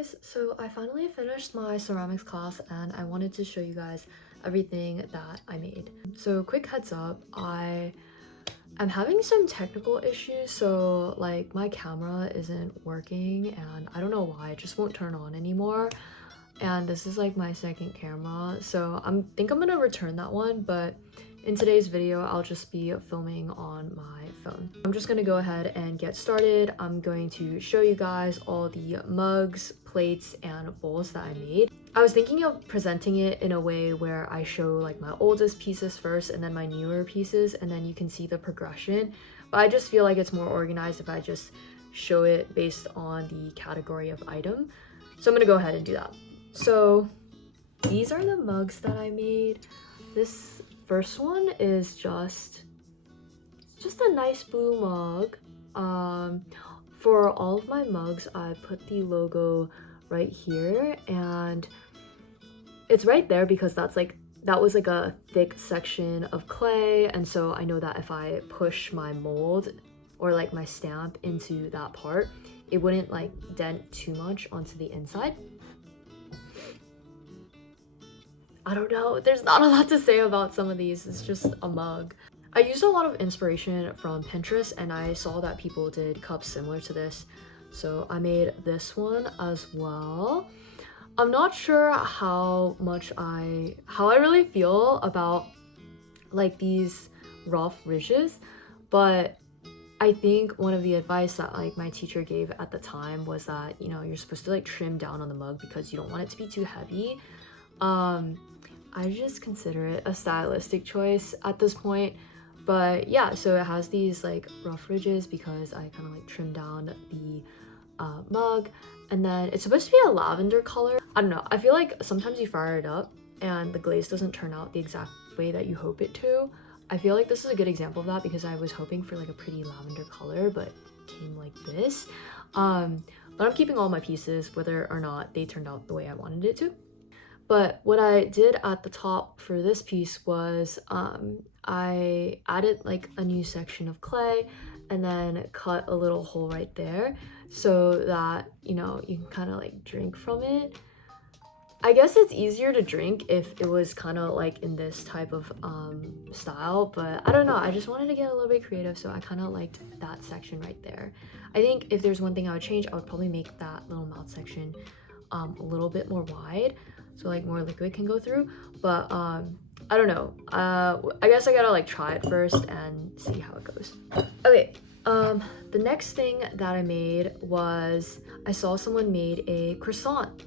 guys, so I finally finished my ceramics class and I wanted to show you guys everything that I made. So quick heads up, I'm having some technical issues, so like my camera isn't working and I don't know why, it just won't turn on anymore. And this is like my second camera, so I think I'm gonna return that one, but in today's video I'll just be filming on my phone. I'm just gonna go ahead and get started. I'm going to show you guys all the mugs, plates, and bowls that I made. I was thinking of presenting it in a way where I show like my oldest pieces first and then my newer pieces, and then you can see the progression, but I just feel like it's more organized if I just show it based on the category of item. So I'm gonna go ahead and do that. So these are the mugs that I made. This first one is just a nice blue mug. For all of my mugs, I put the logo right here, and it's right there because that was like a thick section of clay, and so I know that if I push my mold or like my stamp into that part, it wouldn't like dent too much onto the inside. I don't know, there's not a lot to say about some of these, it's just a mug. I used a lot of inspiration from Pinterest and I saw that people did cups similar to this, so I made this one as well. I'm not sure how I really feel about like these rough ridges, but I think one of the advice that like my teacher gave at the time was that, you know, you're supposed to like trim down on the mug because you don't want it to be too heavy. I just consider it a stylistic choice at this point, but yeah, so it has these like rough ridges because I kind of like trimmed down the mug, and then it's supposed to be a lavender color. I don't know, I feel like sometimes you fire it up and the glaze doesn't turn out the exact way that you hope it to. I feel like this is a good example of that because I was hoping for like a pretty lavender color, but it came like this. But I'm keeping all my pieces whether or not they turned out the way I wanted it to. But what I did at the top for this piece was I added like a new section of clay and then cut a little hole right there so that, you know, you can kind of like drink from it. I guess it's easier to drink if it was kind of like in this type of style, but I don't know, I just wanted to get a little bit creative, so I kind of liked that section right there. I think if there's one thing I would change, I would probably make that little mouth section a little bit more wide so like more liquid can go through, but I don't know, I guess I gotta like try it first and see how it goes. Okay, the next thing that I made was I saw someone made a croissant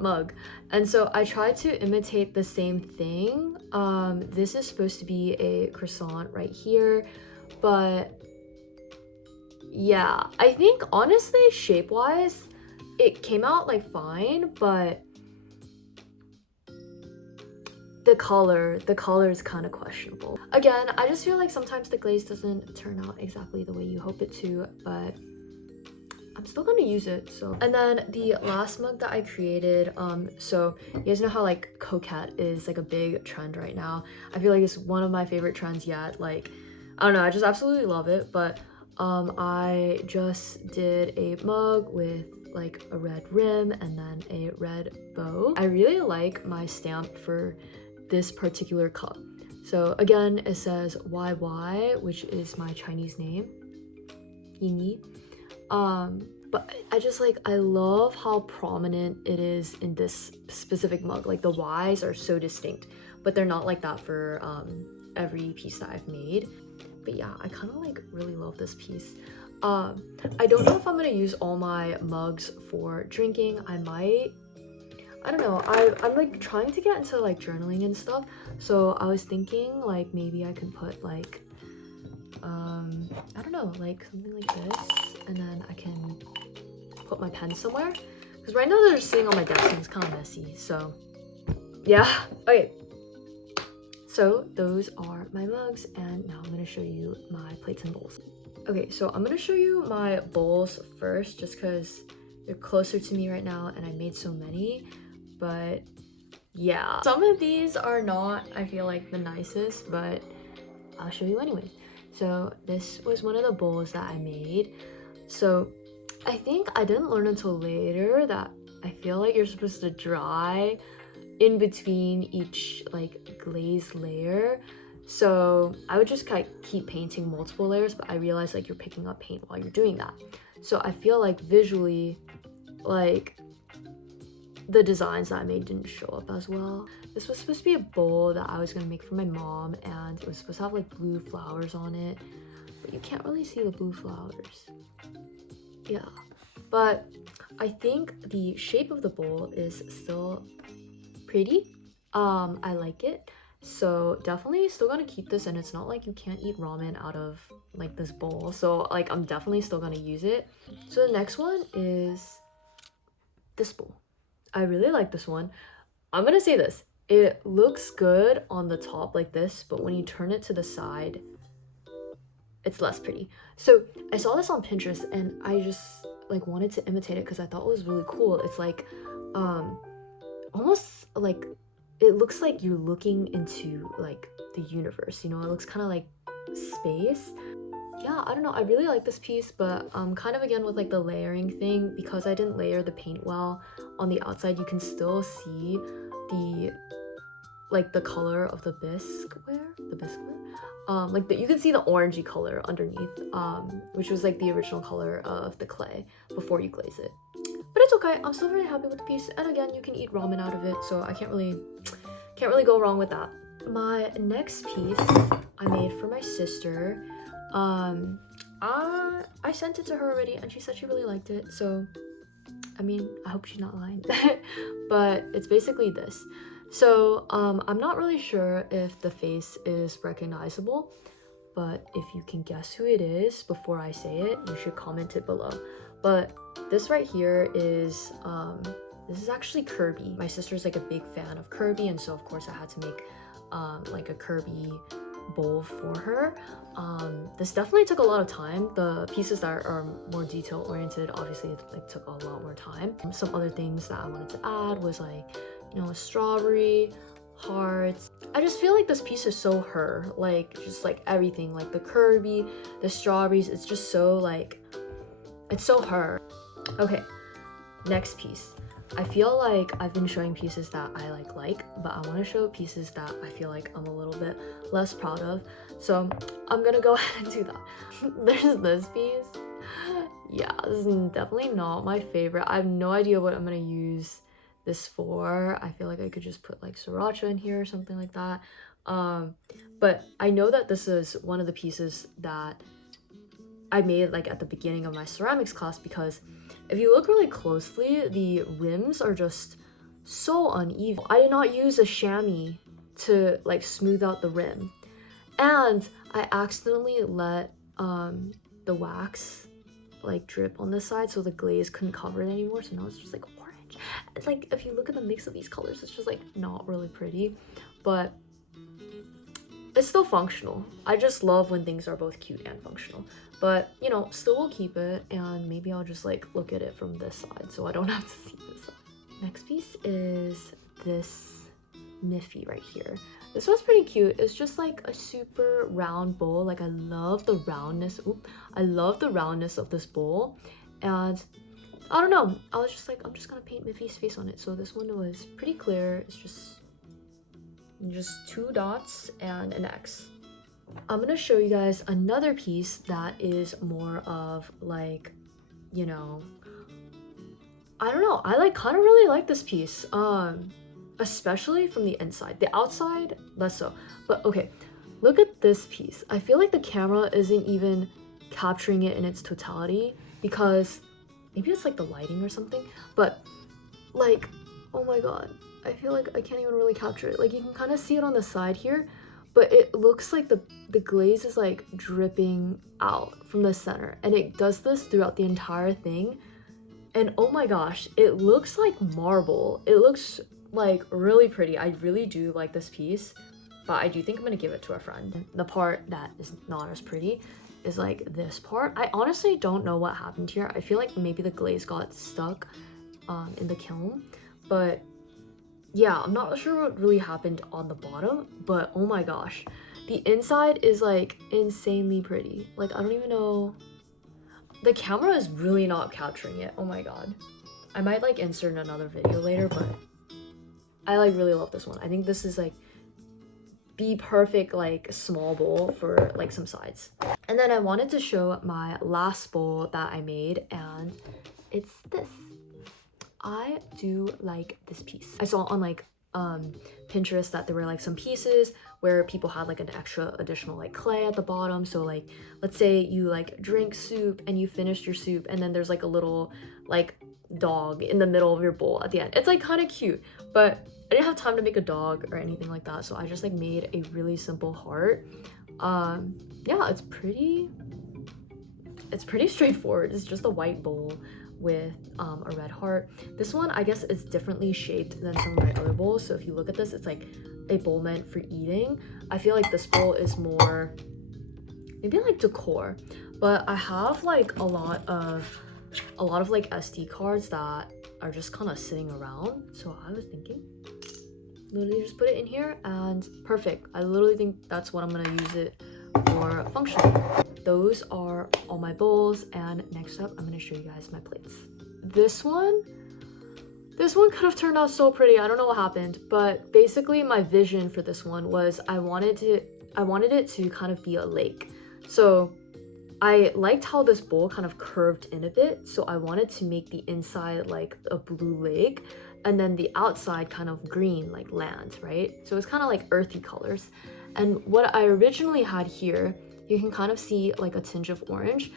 mug, and so I tried to imitate the same thing. This is supposed to be a croissant right here, but yeah, I think honestly shape wise it came out like fine, but the color is kind of questionable. Again, I just feel like sometimes the glaze doesn't turn out exactly the way you hope it to, but I'm still gonna use it. So, and then the last mug that I created, so you guys know how like coquette is like a big trend right now. I feel like it's one of my favorite trends yet. Like, I don't know, I just absolutely love it. But I just did a mug with like a red rim and then a red bow. I really like my stamp for this particular cup. So again, it says YY, which is my Chinese name, Yini. But I love how prominent it is in this specific mug. Like the Y's are so distinct, but they're not like that for every piece that I've made. But yeah, I kind of like really love this piece. I don't know if I'm gonna use all my mugs for drinking. I might, I don't know, I'm like trying to get into like journaling and stuff, so I was thinking like maybe I could put like I don't know, like something like this, and then I can put my pen somewhere because right now they're sitting on my desk and it's kind of messy. So yeah, okay, so those are my mugs, and now I'm going to show you my plates and bowls. Okay, so I'm going to show you my bowls first just because they're closer to me right now and I made so many. But yeah, some of these are not, I feel like, the nicest, but I'll show you anyways. So this was one of the bowls that I made. So I think I didn't learn until later that I feel like you're supposed to dry in between each like glaze layer. So I would just keep painting multiple layers, but I realized like you're picking up paint while you're doing that. So I feel like visually, like the designs that I made didn't show up as well. This was supposed to be a bowl that I was gonna make for my mom, and it was supposed to have like blue flowers on it, but you can't really see the blue flowers. Yeah, but I think the shape of the bowl is still pretty. I like it. So definitely still gonna keep this, and it's not like you can't eat ramen out of like this bowl. So like I'm definitely still gonna use it. So the next one is this bowl. I really like this one. I'm gonna say this. It looks good on the top like this, but when you turn it to the side, it's less pretty. So I saw this on Pinterest and I just like wanted to imitate it because I thought it was really cool. It's like almost like it looks like you're looking into like the universe, you know? It looks kind of like space. Yeah, I don't know, I really like this piece, but kind of again with like the layering thing, because I didn't layer the paint well on the outside, you can still see the like the color of the bisqueware, like you can see the orangey color underneath, which was like the original color of the clay before you glaze it. But it's okay, I'm still very happy with the piece, and again, you can eat ramen out of it, so I can't really go wrong with that. My next piece I made for my sister. I sent it to her already and she said she really liked it, so I mean, I hope she's not lying. But it's basically this. So I'm not really sure if the face is recognizable, but if you can guess who it is before I say it, you should comment it below. But this right here is this is actually Kirby. My sister's like a big fan of Kirby, and so of course I had to make like a Kirby bowl for her. This definitely took a lot of time. The pieces that are more detail oriented obviously like took a lot more time. Some other things that I wanted to add was like, you know, a strawberry, hearts. I just feel like this piece is so her, like just like everything, like the Kirby, the strawberries, it's just so like, it's so her. Okay, next piece. I feel like I've been showing pieces that I like, but I want to show pieces that I feel like I'm a little bit less proud of. So I'm gonna go ahead and do that. There's this piece. Yeah, this is definitely not my favorite. I have no idea what I'm gonna use this for. I feel like I could just put like sriracha in here or something like that. But I know that this is one of the pieces that I made like at the beginning of my ceramics class, because if you look really closely, the rims are just so uneven. I did not use a chamois to like smooth out the rim, and I accidentally let the wax like drip on this side, so the glaze couldn't cover it anymore, so now it's just like orange. It's like, if you look at the mix of these colors, it's just like not really pretty, but it's still functional. I just love when things are both cute and functional. But, you know, still will keep it, and maybe I'll just like look at it from this side so I don't have to see this side. Next piece is this Miffy right here. This one's pretty cute. It's just like a super round bowl. Like I love the roundness. I love the roundness of this bowl. And I don't know, I was just like, I'm just gonna paint Miffy's face on it. So this one was pretty clear. It's just 2 dots and an X. I'm gonna show you guys another piece that is more of like, you know, I don't know, I like kind of really like this piece, especially from the inside. The outside, less so. But okay, look at this piece. I feel like the camera isn't even capturing it in its totality, because maybe it's like the lighting or something, but like, oh my god, I feel like I can't even really capture it. Like you can kind of see it on the side here, but it looks like the glaze is like dripping out from the center, and it does this throughout the entire thing. And oh my gosh, it looks like marble. It looks like really pretty. I really do like this piece, but I do think I'm gonna give it to a friend. The part that is not as pretty is like this part. I honestly don't know what happened here. I feel like maybe the glaze got stuck in the kiln, but yeah, I'm not sure what really happened on the bottom, but oh my gosh, the inside is like insanely pretty. Like I don't even know. The camera is really not capturing it. Oh my god. I might like insert another video later, but I like really love this one. I think this is like the perfect like small bowl for like some sides. And then I wanted to show my last bowl that I made, and it's this. I do like this piece. I saw on like Pinterest that there were like some pieces where people had like an extra additional like clay at the bottom. So like, let's say you like drink soup and you finished your soup, and then there's like a little like dog in the middle of your bowl at the end. It's like kind of cute, but I didn't have time to make a dog or anything like that, so I just like made a really simple heart. Yeah, it's pretty straightforward. It's just a white bowl with a red heart. This one I guess is differently shaped than some of my other bowls, so if you look at this, it's like a bowl meant for eating. I feel like this bowl is more maybe like decor, but I have like a lot of like SD cards that are just kind of sitting around, so I was thinking literally just put it in here and perfect. I literally think that's what I'm gonna use it for functionally. Those are all my bowls, and next up I'm gonna show you guys my plates. This one could have turned out so pretty. I don't know what happened, but basically my vision for this one was I wanted it to kind of be a lake. So I liked how this bowl kind of curved in a bit, so I wanted to make the inside like a blue lake and then the outside kind of green like land, right? So it's kind of like earthy colors. And what I originally had here, you can kind of see like a tinge of orange.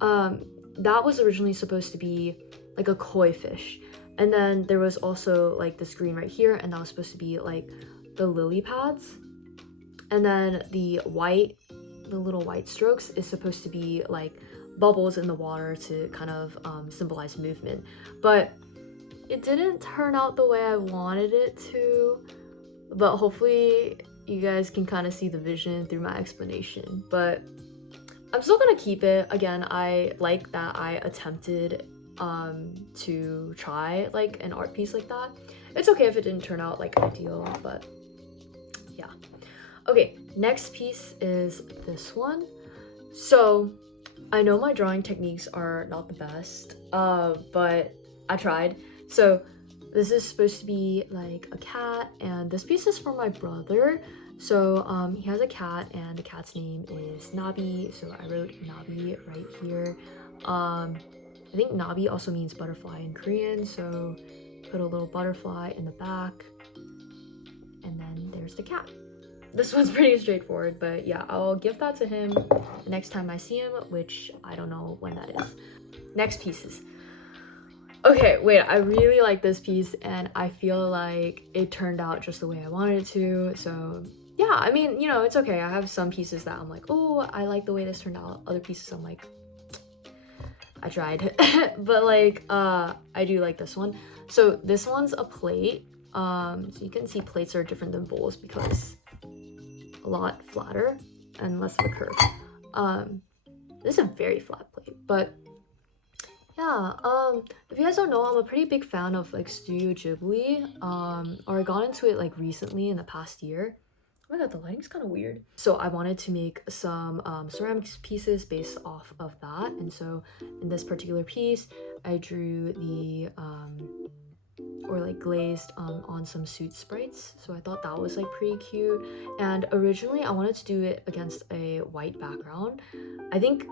That was originally supposed to be like a koi fish. And then there was also like this green right here, and that was supposed to be like the lily pads. And then the little white strokes is supposed to be like bubbles in the water to kind of symbolize movement. But it didn't turn out the way I wanted it to, but hopefully you guys can kind of see the vision through my explanation. But I'm still gonna keep it. Again, I like that I attempted to try like an art piece like that. It's okay if it didn't turn out like ideal, but yeah. Okay, next piece is this one. So I know my drawing techniques are not the best, but I tried. So this is supposed to be like a cat, and this piece is for my brother. So he has a cat, and the cat's name is Nabi, so I wrote Nabi right here. I think Nabi also means butterfly in Korean, so put a little butterfly in the back, and then there's the cat. This one's pretty straightforward, but yeah, I'll give that to him the next time I see him, which I don't know when that is. Next pieces. Okay, wait, I really like this piece, and I feel like it turned out just the way I wanted it to. So yeah, I mean, you know, it's okay. I have some pieces that I'm like, oh, I like the way this turned out. Other pieces I'm like, I tried. But like, I do like this one. So this one's a plate. So you can see plates are different than bowls because a lot flatter and less of a curve. This is a very flat plate, but yeah, if you guys don't know, I'm a pretty big fan of like Studio Ghibli, or I got into it like recently in the past year. Oh my god, the lighting's kind of weird. So I wanted to make some ceramics pieces based off of that, and so in this particular piece, I drew the or like glazed on some suit sprites. So I thought that was like pretty cute. And originally I wanted to do it against a white background. I think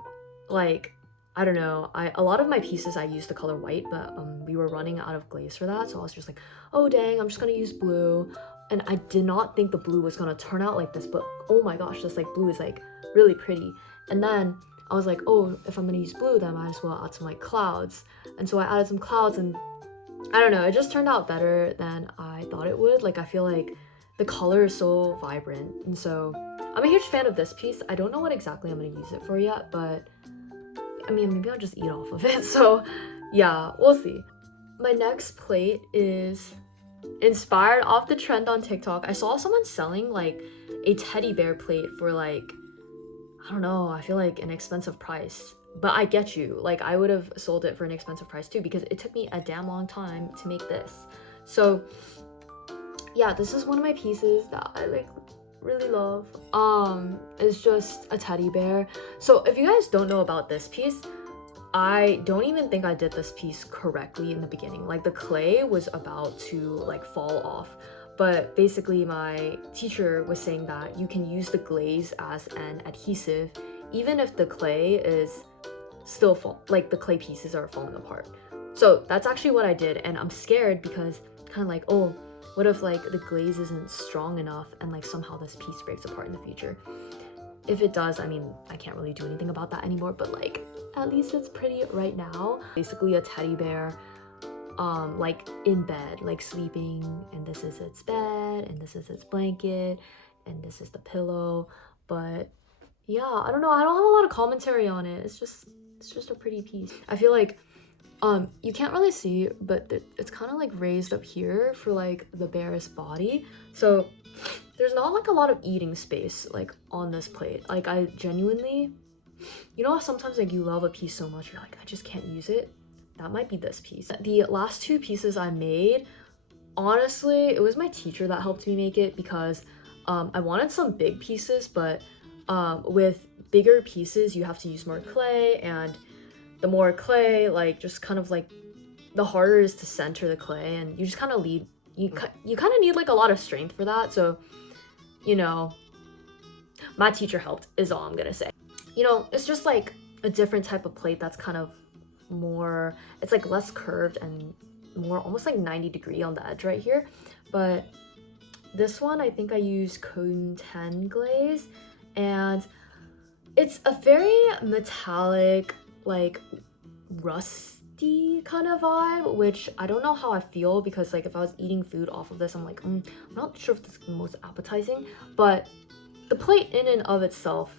like, I don't know, a lot of my pieces I used the color white, but we were running out of glaze for that, so I was just like, oh dang, I'm just gonna use blue. And I did not think the blue was gonna turn out like this, but oh my gosh, this like blue is like really pretty. And then I was like, oh, if I'm gonna use blue, then I might as well add some like clouds. And so I added some clouds, and I don't know, it just turned out better than I thought it would. Like, I feel like the color is so vibrant, and so I'm a huge fan of this piece. I don't know what exactly I'm gonna use it for yet, but I mean, maybe I'll just eat off of it. So yeah, we'll see. My next plate is inspired off the trend on TikTok. I saw someone selling like a teddy bear plate for like, I don't know, I feel like an expensive price. But I get you, like I would have sold it for an expensive price too, because it took me a damn long time to make this. So yeah, this is one of my pieces that I like really love. It's just a teddy bear. So if you guys don't know about this piece, I don't even think I did this piece correctly in the beginning. Like the clay was about to like fall off, but basically my teacher was saying that you can use the glaze as an adhesive even if the clay is still like the clay pieces are falling apart. So that's actually what I did, and I'm scared because kind of like, oh, what if like the glaze isn't strong enough and like somehow this piece breaks apart in the future? If it does, I mean, I can't really do anything about that anymore, but like at least it's pretty right now. Basically a teddy bear like in bed, like sleeping, and this is its bed and this is its blanket and this is the pillow. But yeah, I don't know, I don't have a lot of commentary on it. It's just a pretty piece. I feel like you can't really see, but it's kind of like raised up here for like the bear's body, so there's not like a lot of eating space like on this plate. Like I genuinely, you know how sometimes like you love a piece so much you're like, I just can't use it? That might be this piece. The last two pieces I made, honestly, it was my teacher that helped me make it because I wanted some big pieces, but with bigger pieces you have to use more clay, and the more clay, like just kind of like the harder it is to center the clay, and you just kind of need you kind of need like a lot of strength for that. So, you know, my teacher helped is all I'm gonna say. You know, it's just like a different type of plate that's kind of more, it's like less curved and more almost like 90-degree on the edge right here. But this one, I think I used Cone 10 glaze, and it's a very metallic, like rusty kind of vibe, which I don't know how I feel, because like if I was eating food off of this, I'm like, I'm not sure if this is the most appetizing, but the plate in and of itself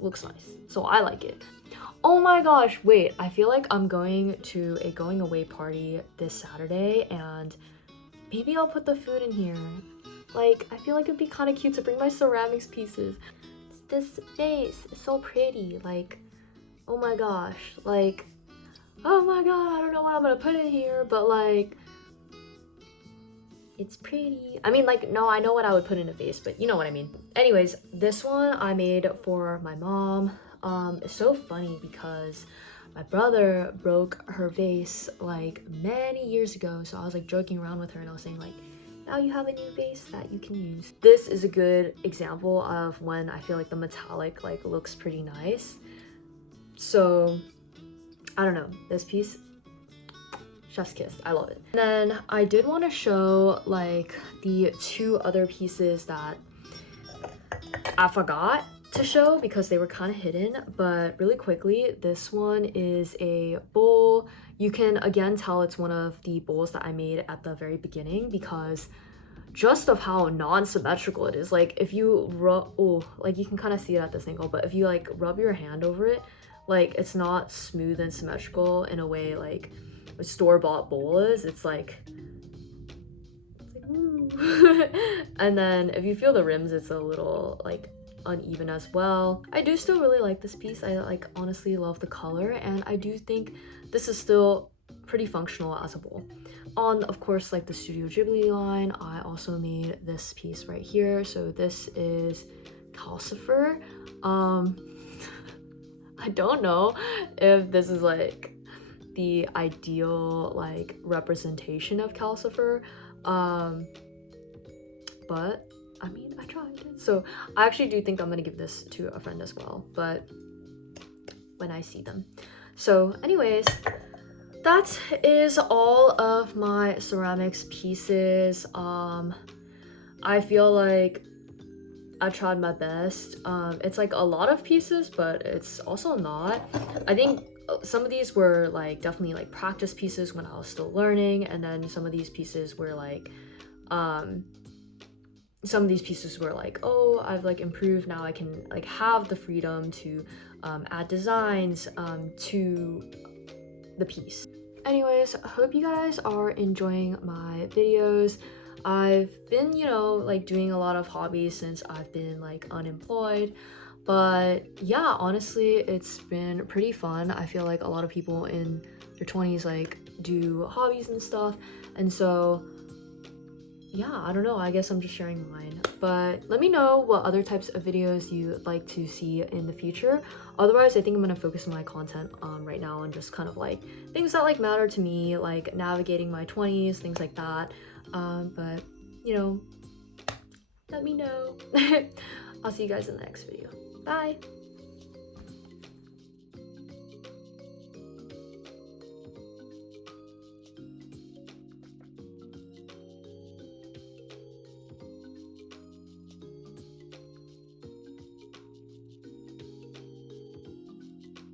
looks nice, so I like it. Oh my gosh, wait, I feel like I'm going to a going away party this Saturday, and maybe I'll put the food in here. Like, I feel like it'd be kind of cute to bring my ceramics pieces. This vase is so pretty, like, oh my gosh, like, oh my god, I don't know what I'm gonna put in here, but like, it's pretty. I mean, like, no, I know what I would put in a vase, but you know what I mean. Anyways, this one I made for my mom. It's so funny because my brother broke her vase like many years ago, so I was like joking around with her and I was saying like, now you have a new vase that you can use. This is a good example of when I feel like the metallic like looks pretty nice. So I don't know, this piece, chef's kiss, I love it. And then I did want to show like the two other pieces that I forgot to show because they were kind of hidden, but really quickly, this one is a bowl. You can again tell it's one of the bowls that I made at the very beginning because just of how non-symmetrical it is. Like if you rub, oh, like you can kind of see it at this angle, but if you like rub your hand over it, like it's not smooth and symmetrical in a way like a store-bought bowl is. It's like ooh. And then if you feel the rims, it's a little like uneven as well. I do still really like this piece. I like honestly love the color, and I do think this is still pretty functional as a bowl. On, of course, like the Studio Ghibli line, I also made this piece right here. So this is calcifer. I don't know if this is like the ideal like representation of calcifer, but I mean, I tried. So I actually do think I'm gonna give this to a friend as well, but when I see them. So anyways, that is all of my ceramics pieces. I feel like I tried my best. It's like a lot of pieces, but it's also not. I think some of these were like definitely like practice pieces when I was still learning, and then some of these pieces were like oh, I've like improved, now I can like have the freedom to add designs to the piece. Anyways, I hope you guys are enjoying my videos. I've been, you know, like doing a lot of hobbies since I've been like unemployed, but yeah, honestly, it's been pretty fun. I feel like a lot of people in their 20s like do hobbies and stuff, and so yeah, I don't know, I guess I'm just sharing mine. but let me know what other types of videos you'd like to see in the future. Otherwise, I think I'm gonna focus my content right now on just kind of like things that like matter to me, like navigating my 20s, things like that. But you know, let me know. I'll see you guys in the next video. Bye.